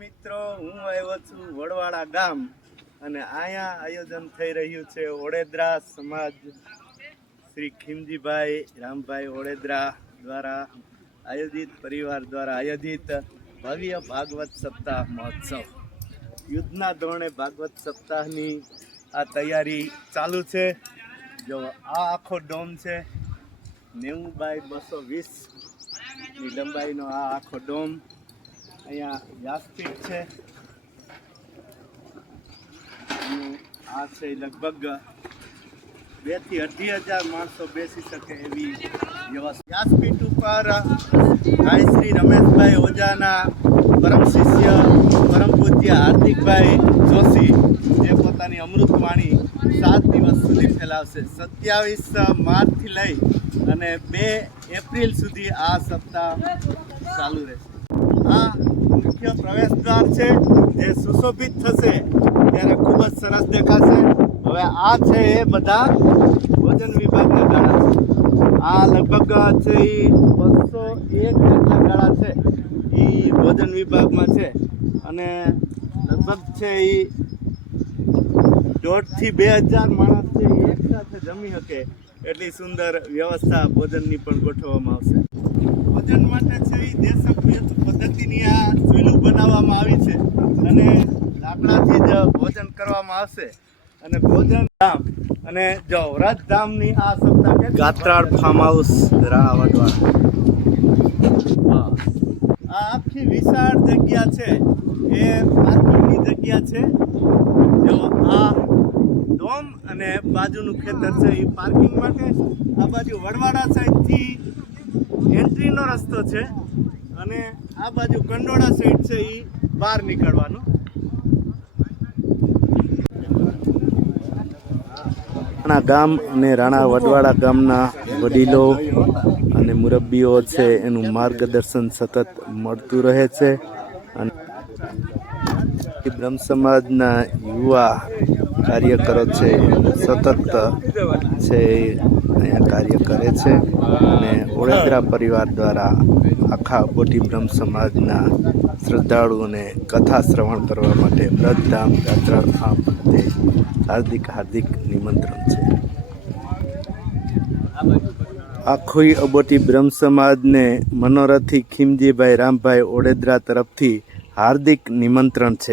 મિત્રો, હું આવ્યો છું વડવાડા ગામ અને અહીંયા આયોજન થઈ રહ્યું છે ઓડેદરા સમાજ શ્રી ખીમજીભાઈ રામભાઈ ઓડેદરા દ્વારા આયોજિત પરિવાર દ્વારા આયોજિત ભવ્ય ભાગવત સપ્તાહ મહોત્સવ. યુદ્ધના ધોરણે ભાગવત સપ્તાહની આ તૈયારી ચાલુ છે. જો આ આખો ડોમ છે 90 બાય 220 ની લંબાઈનો આ આખો ડોમ. અહીંયા વ્યાસપીઠ છે અને આ છે લગભગ 2 થી 2.5 માણસો બેસી શકે એવી વ્યવસ્થા. વ્યાસપીઠ ઉપર ભાઈ શ્રી રમેશભાઈ ઓઝાના પરમ શિષ્ય પરમ પૂજ્ય હાર્દિકભાઈ જોશી જે પોતાની અમૃતવાણી 7 દિવસ સુધી ફેલાવશે. 27 માર્ચથી લઈ અને 2 એપ્રિલ સુધી આ સપ્તાહ ચાલુ રહેશે. આ મુખ્ય પ્રવેશ દ્વાર છે જે સુશોભિત થશે ત્યારે ખૂબ જ સરસ દેખાશે. હવે આ છે એ બધા ભોજન વિભાગના ગાળા છે. આ લગભગ છે એ 201 જેટલા ગાળા છે એ ભોજન વિભાગમાં છે અને લગભગ છે એ 1.5 થી 2,000 માણસ છે એક સાથે જમી શકે એટલી સુંદર વ્યવસ્થા ભોજનની પણ ગોઠવવામાં આવશે. ભોજન માટે છે એ દેશપ્રિય પદ્ધતિની આ ચૂલું બનાવવામાં આવી છે અને લાકડાથી જ ભોજન કરવામાં આવશે. અને ભોજન ધામ અને જો વ્રતધામની આ સપ્તાહ ગાત્રાળ ફાર્મ હાઉસ રાણાવાડવાળા. આ આખી વિશાળ જગ્યા છે એ પાર્કિંગની જગ્યા છે. જો આ ડોમ અને બાજુનું ખેતર છે એ પાર્કિંગ માટે. આ બાજુ વડવાડા સાઈડથી એન્ટ્રીનો રસ્તો છે અને આ બાજુ કંડોળા સાઈડ છે એ બહાર નીકળવાનું. રાણા ગામ અને રાણા વડવાડા ગામના વડીલો અને મુરબ્બીઓ છે એનું માર્ગદર્શન સતત મળતું રહે છે અને બ્રહ્મ સમાજના યુવા કાર્યકરો છે સતત છે અહીંયા કાર્ય કરે છે અને ઓડેદરા પરિવાર દ્વારા આખા બોટી બ્રહ્મ સમાજના શ્રદ્ધાળુઓને કથા શ્રવણ કરવા માટે વ્રતધામ ગાત્રાળ ફાર્મ ખાતે હાર્દિક નિમંત્રણ છે. આખી અબોટી બ્રહ્મ સમાજને મનોરથી ખીમજીભાઈ રામભાઈ ઓડેદરા તરફથી હાર્દિક નિમંત્રણ છે.